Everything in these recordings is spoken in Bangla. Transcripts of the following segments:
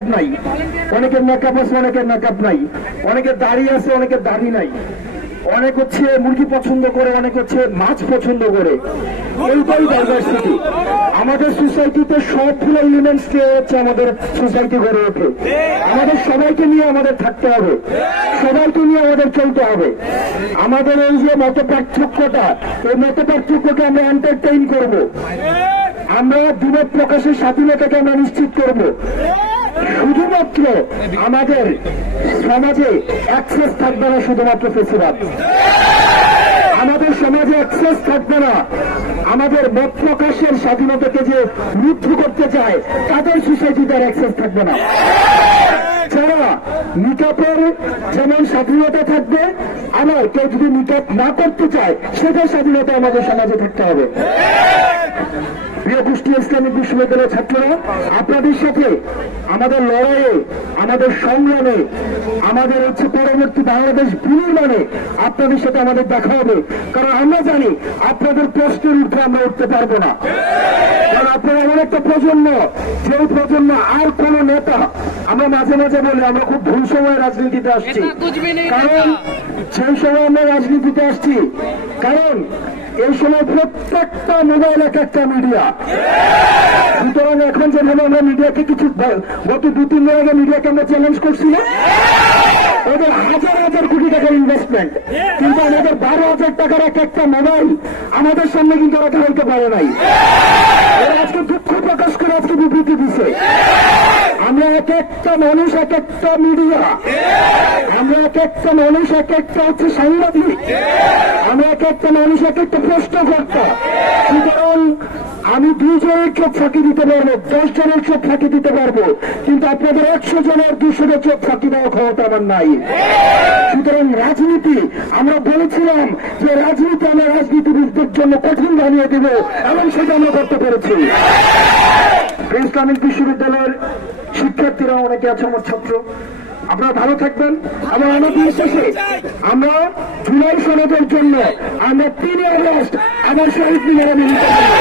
নাই, অনেকের মেকআপ আছে, অনেকের মেকআপ নাই, অনেকের দাড়ি আছে, অনেকের দাড়ি নাই, অনেক হচ্ছে মুরগি পছন্দ করে, অনেক হচ্ছে মাছ পছন্দ করে। এইটাই ডাইভার্সিটি। আমাদের সোসাইটিতে সবগুলো এলিমেন্টস কে হচ্ছে আমাদের সোসাইটি গড়ে ওঠে। আমাদের সবাইকে নিয়ে আমাদের থাকতে হবে, সবাইকে নিয়ে আমাদের চলতে হবে। আমাদের এই যে মত পার্থক্যটা, এই মত পার্থক্যকে আমরা এন্টারটেইন করব, আমরা বিনোদ প্রকাশের স্বাধীনতাকে আমরা নিশ্চিত করব। শুধুমাত্র আমাদের সমাজে অ্যাক্সেস থাকবে না শুধুমাত্র ফেসিবাদ, আমাদের সমাজে অ্যাক্সেস থাকবে না আমাদের মত প্রকাশের স্বাধীনতাকে যে রুদ্ধ করতে চায় তাদের সোসাইটিতে অ্যাক্সেস থাকবে না। যারা মিটআপের যেমন স্বাধীনতা থাকবে, আবার কেউ যদি মিটআপ না করতে চায় সেটার স্বাধীনতা আমাদের সমাজে থাকতে হবে। প্রিয় কুষ্টিয়া ইসলামিক বিশ্ববিদ্যালয়ের ছাত্ররা, আপনাদের সাথে আমাদের লড়াইয়ে, আমাদের সংগ্রামে, আমাদের হচ্ছে পরবর্তী বাংলাদেশ বিনির্মাণে আপনাদের সাথে আমাদের দেখা হবে। কারণ আমরা জানি আপনাদের প্রশ্নের উঠে আমরা উঠতে পারবো না। কারণ আপনারা এমন একটা প্রজন্ম, যে প্রজন্ম আর কোন নেতা, আমরা মাঝে মাঝে বলি আমরা খুব ভুল সময় রাজনীতিতে আসছি। কারণ সেই সময় আমরা রাজনীতিতে আসছি কারণ এই সময় প্রত্যেকটা মোবাইল এক একটা মিডিয়া। সুতরাং এখন যেভাবে আমরা মিডিয়াকে কিছু গত 2-3 দিন আগে মিডিয়াকে আমরা চ্যালেঞ্জ করছি না, ওদের হাজার হাজার কোটি টাকার ইনভেস্টমেন্ট, কিন্তু আমাদের 12,000 টাকার এক একটা মোবাইল আমাদের সামনে কিন্তু রাখা হইতে পারে নাই। ওরা আজকে দুঃখ প্রকাশ করে আজকে বিবৃতি দিচ্ছে। আমরা এক একটা মানুষ, এক একটা মিডিয়া, আমরা এক একটা মানুষ, এক একটা হচ্ছে সাংবাদিক, আমরা এক একটা মানুষ, এক একটা প্রশ্নকর্তা। সুতরাং আমি 2 জনের চোখ ফাঁকি দিতে পারবো, 10 জনের চোখ ফাঁকি দিতে পারবো, কিন্তু আপনাদের 100 জনের 200 চোখ ফাঁকি দেওয়ার ক্ষমতা আমার নাই। সুতরাং রাজনীতি, আমরা বলেছিলাম যে রাজনীতি আমরা রাজনীতিবিদদের জন্য কঠিন বানিয়ে দেব, এবং সেটা আমরা করতে পেরেছি। ইসলামিক বিশ্ববিদ্যালয়ের শিক্ষার্থীরা অনেকে আছে, আমার ছাত্র, আপনারা ভালো থাকবেন। এবং আমাদের শেষে আমরা জুলাই সনদের জন্য আমরা 3 আগস্ট আমার শহীদ মিনারে মিলিত করব।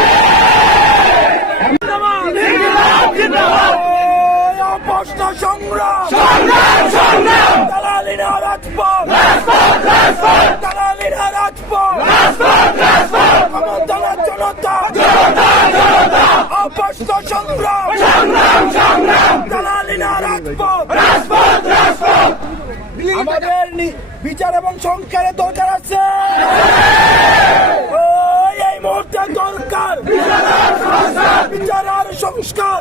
আমাদের বিচার এবং সংস্কারের দরকার আছে, এই মুহূর্তে দরকার বিচার আর সংস্কার।